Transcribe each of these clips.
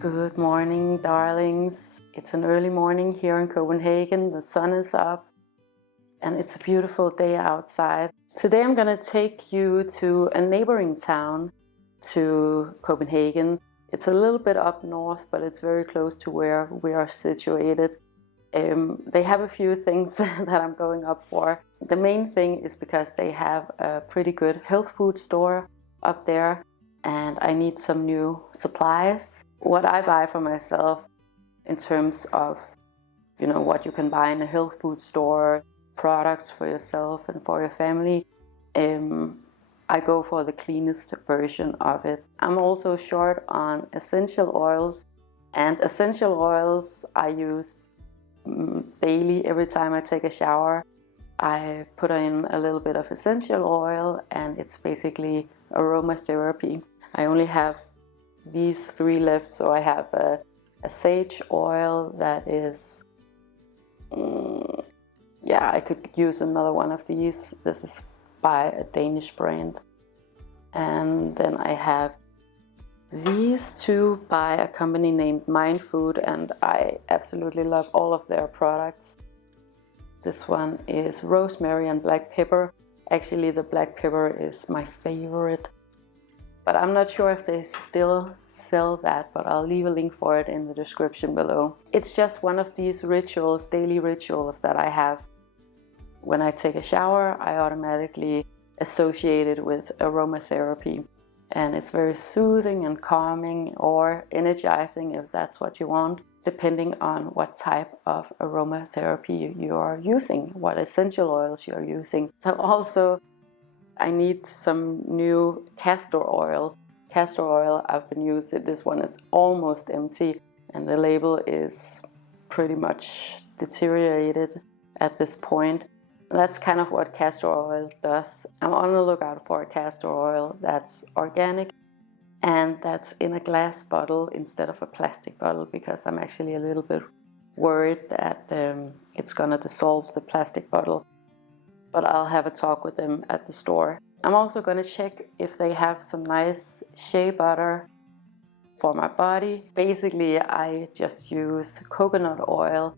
Good morning, darlings. It's an early morning here in Copenhagen. The sun is up and it's a beautiful day outside. Today I'm going to take you to a neighboring town to Copenhagen. It's a little bit up north, but it's very close to where we are situated. They have a few things that I'm going up for. The main thing is because they have a pretty good health food store up there and I need some new supplies. What I buy for myself in terms of, what you can buy in a health food store, products for yourself and for your family, I go for the cleanest version of it. I'm also short on essential oils, and essential oils I use daily. Every time I take a shower, I put in a little bit of essential oil, and it's basically aromatherapy. I only have these 3 left, so I have a sage oil that is, I could use another one of these. This is by a Danish brand. And then I have these 2 by a company named Mindfood, and I absolutely love all of their products. This one is rosemary and black pepper. Actually, the black pepper is my favorite. But I'm not sure if they still sell that, but I'll leave a link for it in the description below. It's just one of these rituals, daily rituals that I have. When I take a shower, I automatically associate it with aromatherapy. And it's very soothing and calming, or energizing if that's what you want, depending on what type of aromatherapy you are using, what essential oils you are using. So also, I need some new castor oil. Castor oil I've been using, this one is almost empty and the label is pretty much deteriorated at this point. That's kind of what castor oil does. I'm on the lookout for a castor oil that's organic and that's in a glass bottle instead of a plastic bottle, because I'm actually a little bit worried that it's gonna dissolve the plastic bottle. But I'll have a talk with them at the store. I'm also going to check if they have some nice shea butter for my body. Basically, I just use coconut oil,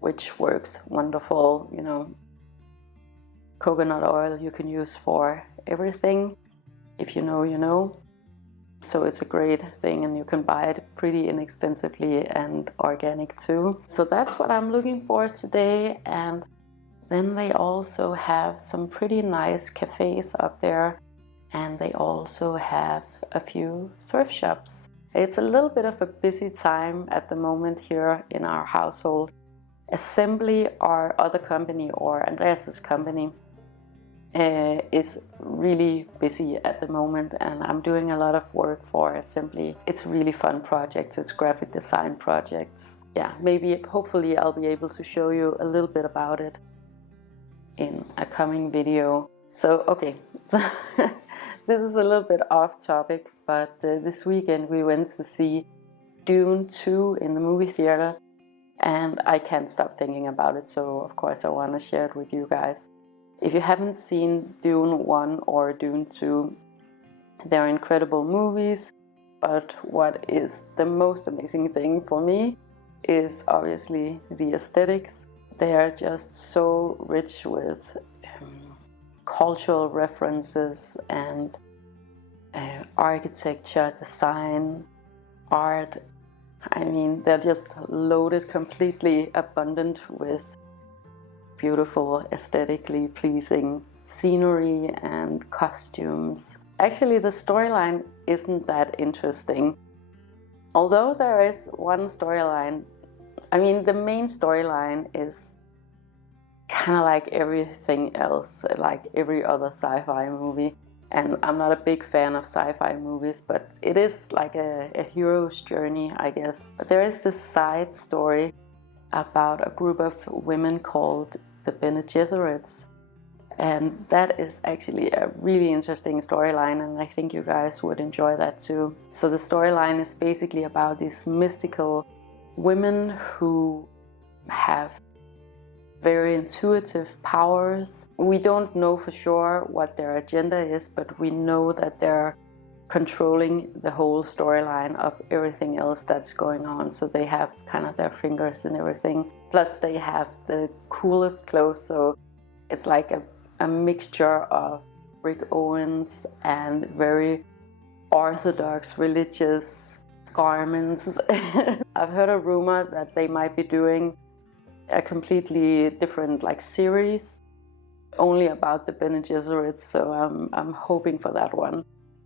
which works wonderful. Coconut oil you can use for everything. If you know, you know. So it's a great thing, and you can buy it pretty inexpensively and organic too. So that's what I'm looking for today. And then they also have some pretty nice cafes up there, and they also have a few thrift shops. It's a little bit of a busy time at the moment here in our household. Assembly, our other company, or Andreas's company, is really busy at the moment, and I'm doing a lot of work for Assembly. It's really fun projects, it's graphic design projects. Yeah, hopefully I'll be able to show you a little bit about it in a coming video. So okay, this is a little bit off topic, but this weekend we went to see Dune 2 in the movie theater, and I can't stop thinking about it, so of course I want to share it with you guys. If you haven't seen Dune 1 or Dune 2, they're incredible movies, but what is the most amazing thing for me is obviously the aesthetics. They are just so rich with cultural references and architecture, design, art. I mean, they're just loaded, completely abundant with beautiful, aesthetically pleasing scenery and costumes. Actually, the storyline isn't that interesting. Although there is one storyline, the main storyline is kind of like everything else, like every other sci-fi movie. And I'm not a big fan of sci-fi movies, but it is like a hero's journey, I guess. But there is this side story about a group of women called the Bene Gesserits. And that is actually a really interesting storyline, and I think you guys would enjoy that too. So the storyline is basically about these mystical women who have very intuitive powers. We don't know for sure what their agenda is, but we know that they're controlling the whole storyline of everything else that's going on. So they have kind of their fingers in everything. Plus they have the coolest clothes, so it's like a mixture of Rick Owens and very orthodox religious garments. I've heard a rumor that they might be doing a completely different like series only about the Bene Gesserits, so I'm hoping for that one.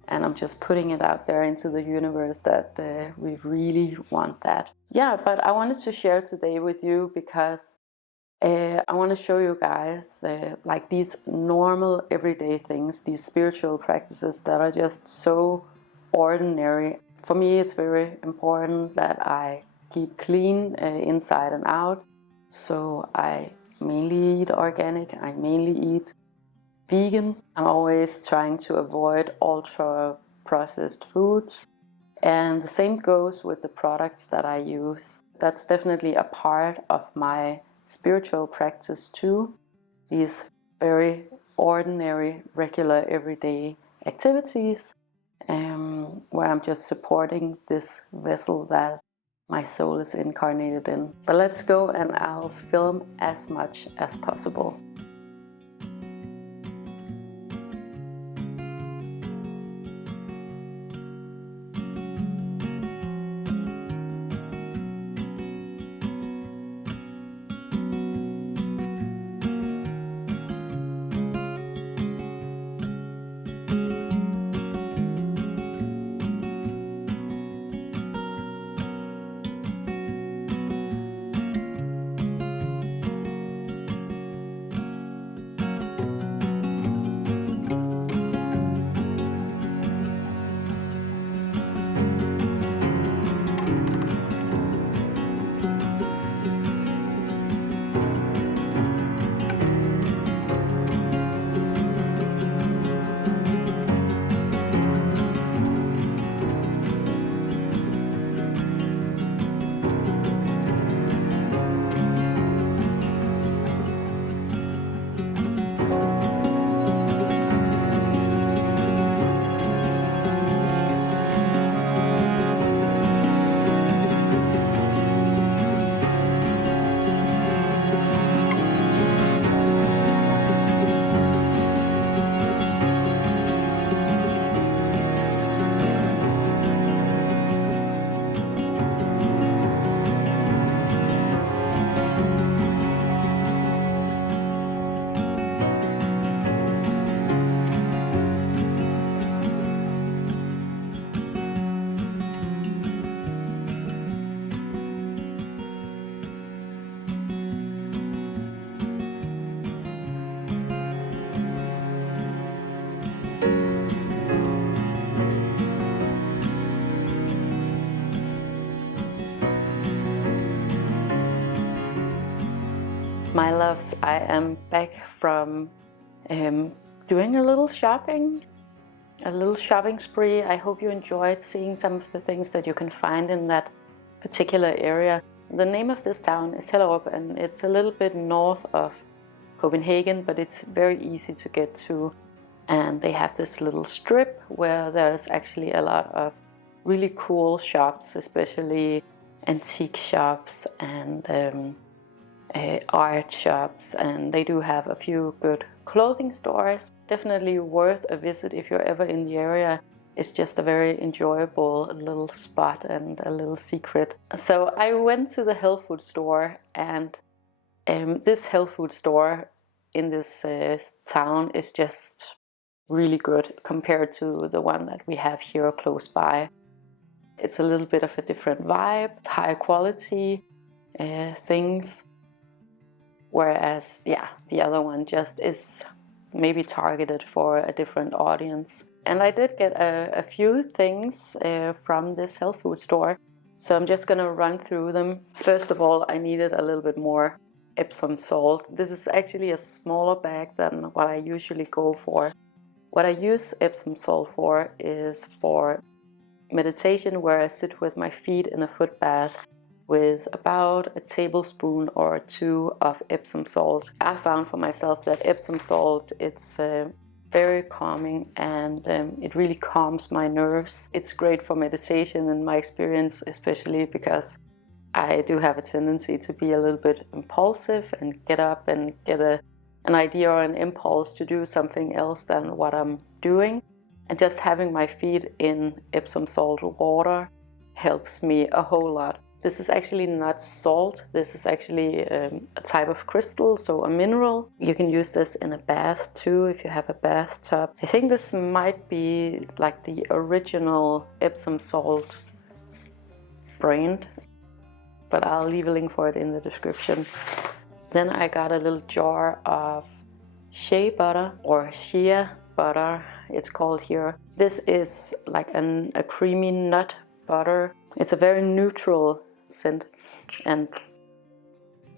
And I'm just putting it out there into the universe that we really want that. Yeah, but I wanted to share today with you because I want to show you guys like these normal everyday things, these spiritual practices that are just so ordinary. For me, it's very important that I keep clean inside and out. So I mainly eat organic, I mainly eat vegan. I'm always trying to avoid ultra processed foods. And the same goes with the products that I use. That's definitely a part of my spiritual practice too. These very ordinary, regular, everyday activities where I'm just supporting this vessel that my soul is incarnated in. But let's go and I'll film as much as possible. My loves, I am back from doing a little shopping spree. I hope you enjoyed seeing some of the things that you can find in that particular area. The name of this town is Hellerup, and it's a little bit north of Copenhagen, but it's very easy to get to. And they have this little strip where there's actually a lot of really cool shops, especially antique shops and art shops, and they do have a few good clothing stores. Definitely worth a visit if you're ever in the area. It's just a very enjoyable little spot and a little secret. So I went to the health food store, and this health food store in this town is just really good compared to the one that we have here close by. It's a little bit of a different vibe, high quality things. Whereas, yeah, the other one just is maybe targeted for a different audience. And I did get a few things from this health food store, so I'm just gonna run through them. First of all, I needed a little bit more Epsom salt. This is actually a smaller bag than what I usually go for. What I use Epsom salt for is for meditation, where I sit with my feet in a foot bath with about a tablespoon or two of Epsom salt. I found for myself that Epsom salt, it's very calming, and it really calms my nerves. It's great for meditation in my experience, especially because I do have a tendency to be a little bit impulsive and get up and get an idea or an impulse to do something else than what I'm doing. And just having my feet in Epsom salt water helps me a whole lot. This is actually not salt, this is actually a type of crystal, so a mineral. You can use this in a bath too if you have a bathtub. I think this might be like the original Epsom salt brand, but I'll leave a link for it in the description. Then I got a little jar of shea butter, or Shea butter it's called here. This is like a creamy nut butter. It's a very neutral scent, and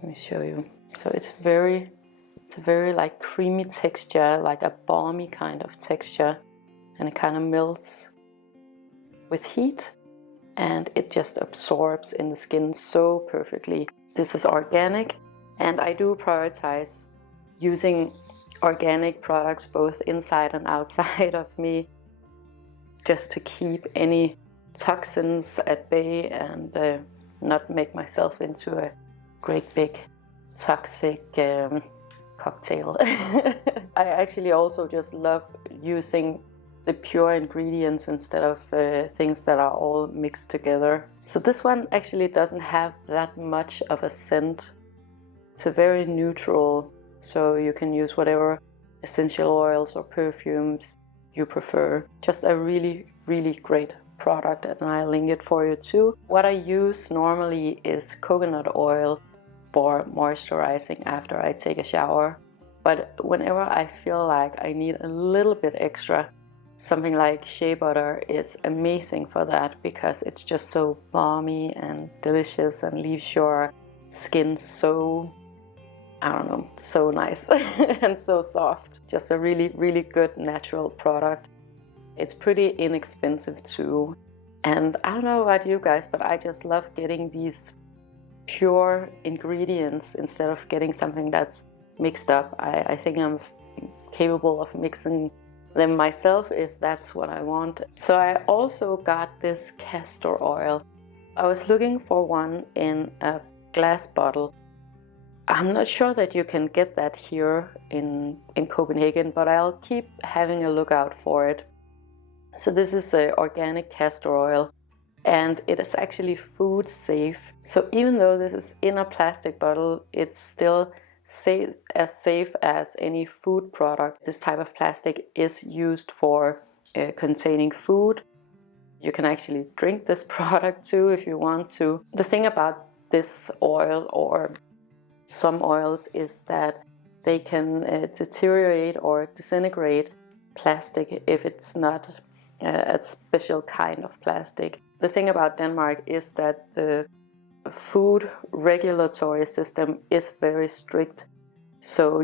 let me show you. So it's a very like creamy texture, like a balmy kind of texture, and it kind of melts with heat, and it just absorbs in the skin so perfectly. This is organic, and I do prioritize using organic products both inside and outside of me, just to keep any toxins at bay and not make myself into a great big toxic cocktail. I actually also just love using the pure ingredients instead of things that are all mixed together. So this one actually doesn't have that much of a scent. It's a very neutral, so you can use whatever essential oils or perfumes you prefer. Just a really, really great product, and I'll link it for you too. What I use normally is coconut oil for moisturizing after I take a shower. But whenever I feel like I need a little bit extra, something like shea butter is amazing for that, because it's just so balmy and delicious and leaves your skin so, I don't know, so nice and so soft. Just a really, really good natural product. It's pretty inexpensive too. And I don't know about you guys, but I just love getting these pure ingredients instead of getting something that's mixed up. I think I'm capable of mixing them myself if that's what I want. So I also got this castor oil. I was looking for one in a glass bottle. I'm not sure that you can get that here in Copenhagen, but I'll keep having a look out for it. So this is organic castor oil, and it is actually food safe. So even though this is in a plastic bottle, it's still safe as any food product. This type of plastic is used for containing food. You can actually drink this product too if you want to. The thing about this oil, or some oils, is that they can deteriorate or disintegrate plastic if it's not a special kind of plastic. The thing about Denmark is that the food regulatory system is very strict. So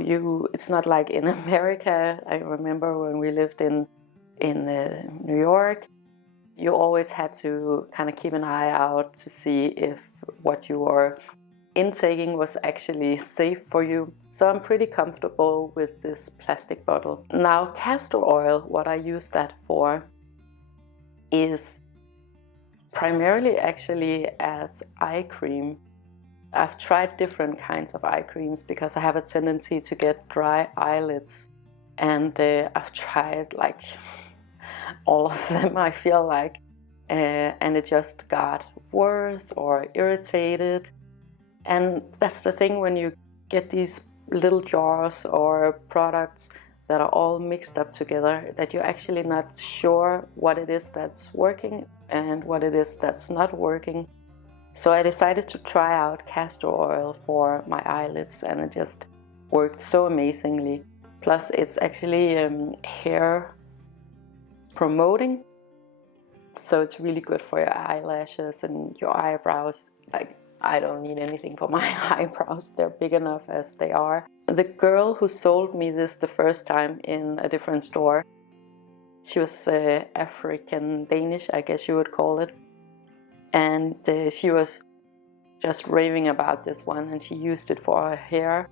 it's not like in America. I remember when we lived in New York, you always had to kind of keep an eye out to see if what you were intaking was actually safe for you. So I'm pretty comfortable with this plastic bottle. Now, castor oil, what I use that for is primarily actually as eye cream. I've tried different kinds of eye creams because I have a tendency to get dry eyelids, and I've tried like all of them, I feel like, and it just got worse or irritated. And that's the thing when you get these little jars or products that are all mixed up together, that you're actually not sure what it is that's working and what it is that's not working. So I decided to try out castor oil for my eyelids, and it just worked so amazingly. Plus it's actually hair promoting, so it's really good for your eyelashes and your eyebrows. Like, I don't need anything for my eyebrows, they're big enough as they are. The girl who sold me this the first time in a different store, she was African Danish, I guess you would call it. And she was just raving about this one, and she used it for her hair,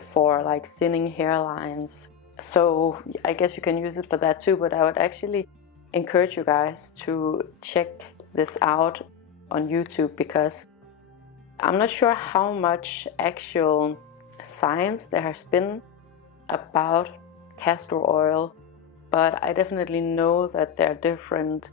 for like thinning hairlines, So I guess you can use it for that too, but I would actually encourage you guys to check this out on YouTube, because I'm not sure how much actual science there has been about castor oil, but I definitely know that there are different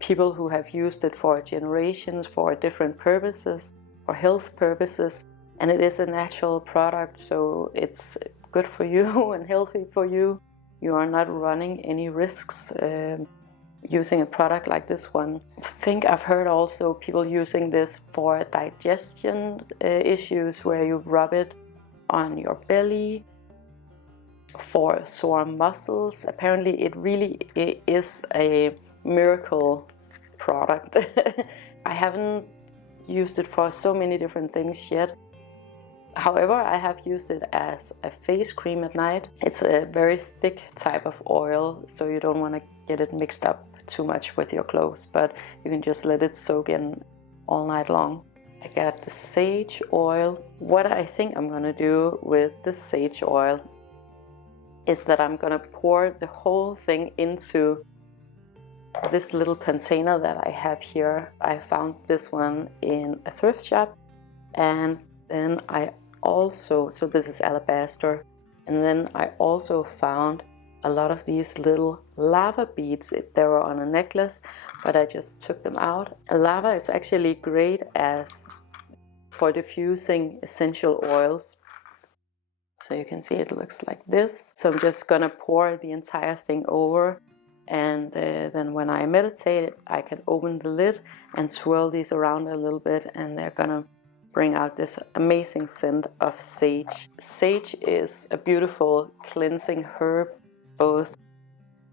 people who have used it for generations, for different purposes, for health purposes, and it is a natural product, so it's good for you and healthy for you. You are not running any risks using a product like this one. I think I've heard also people using this for digestion issues, where you rub it on your belly for sore muscles. Apparently it really is a miracle product. I haven't used it for so many different things yet. However, I have used it as a face cream at night. It's a very thick type of oil, so you don't want to get it mixed up too much with your clothes, but you can just let it soak in all night long. I got the sage oil. What I think I'm gonna do with the sage oil is that I'm gonna pour the whole thing into this little container that I have here. I found this one in a thrift shop, and then I also, so this is alabaster, and then I also found a lot of these little lava beads. They were on a necklace, but I just took them out. Lava is actually great as for diffusing essential oils. So you can see it looks like this. So I'm just gonna pour the entire thing over, and then when I meditate, I can open the lid and swirl these around a little bit, and they're gonna bring out this amazing scent of sage. Sage is a beautiful cleansing herb, both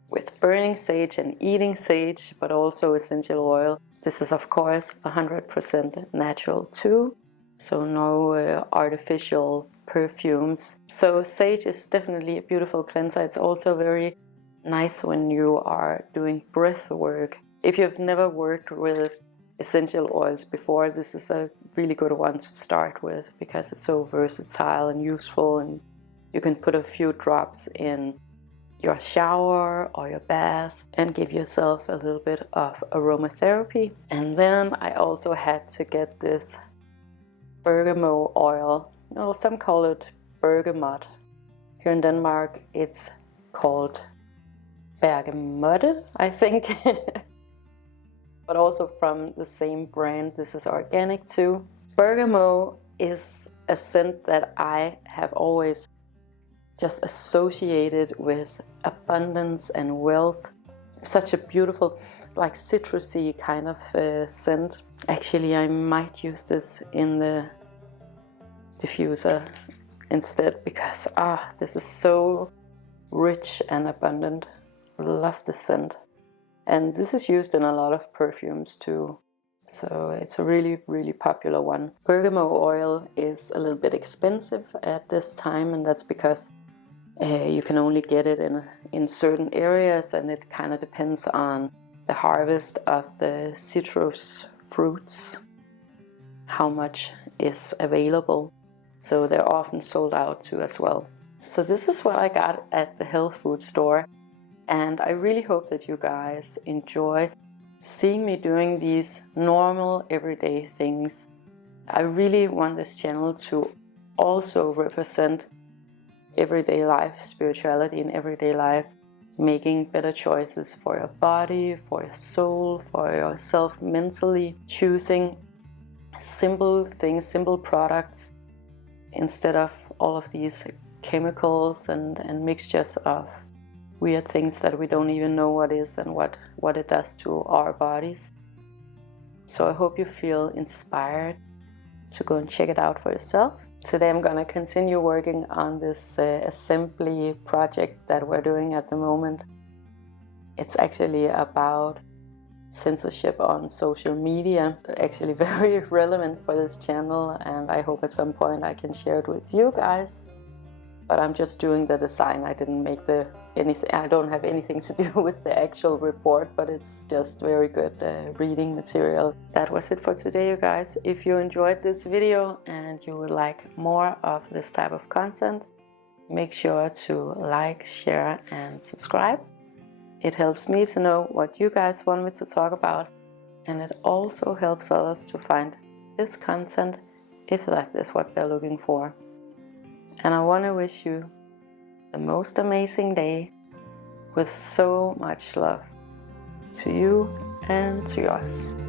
with burning sage and eating sage, but also essential oil. This is of course 100% natural too, so no artificial perfumes. So sage is definitely a beautiful cleanser. It's also very nice when you are doing breath work. If you've never worked with essential oils before, this is a really good one to start with, because it's so versatile and useful, and you can put a few drops in your shower or your bath and give yourself a little bit of aromatherapy. And then I also had to get this bergamot oil. Well, some call it BERGAMOTTE. Here in Denmark it's called BERGAMOTTE, I think. But also from the same brand. This is organic too. Bergamot is a scent that I have always just associated with abundance and wealth. Such a beautiful, like citrusy kind of scent. Actually, I might use this in the diffuser instead, because this is so rich and abundant. Love the scent. And this is used in a lot of perfumes too. So it's a really, really popular one. Bergamot oil is a little bit expensive at this time, and that's because you can only get it in certain areas, and it kind of depends on the harvest of the citrus fruits, how much is available. So they're often sold out too as well. So this is what I got at the health food store. And I really hope that you guys enjoy seeing me doing these normal everyday things. I really want this channel to also represent everyday life, spirituality in everyday life, making better choices for your body, for your soul, for yourself mentally, choosing simple things, simple products, instead of all of these chemicals and mixtures of weird things that we don't even know what is and what it does to our bodies. So I hope you feel inspired to go and check it out for yourself. Today I'm gonna continue working on this assembly project that we're doing at the moment. It's actually about censorship on social media, actually very relevant for this channel, and I hope at some point I can share it with you guys. But I'm just doing the design. I didn't make anything. I don't have anything to do with the actual report, but it's just very good reading material. That was it for today, you guys. If you enjoyed this video and you would like more of this type of content, make sure to like, share and subscribe. It helps me to know what you guys want me to talk about, and it also helps others to find this content if that is what they're looking for. And I want to wish you the most amazing day with so much love to you and to yours.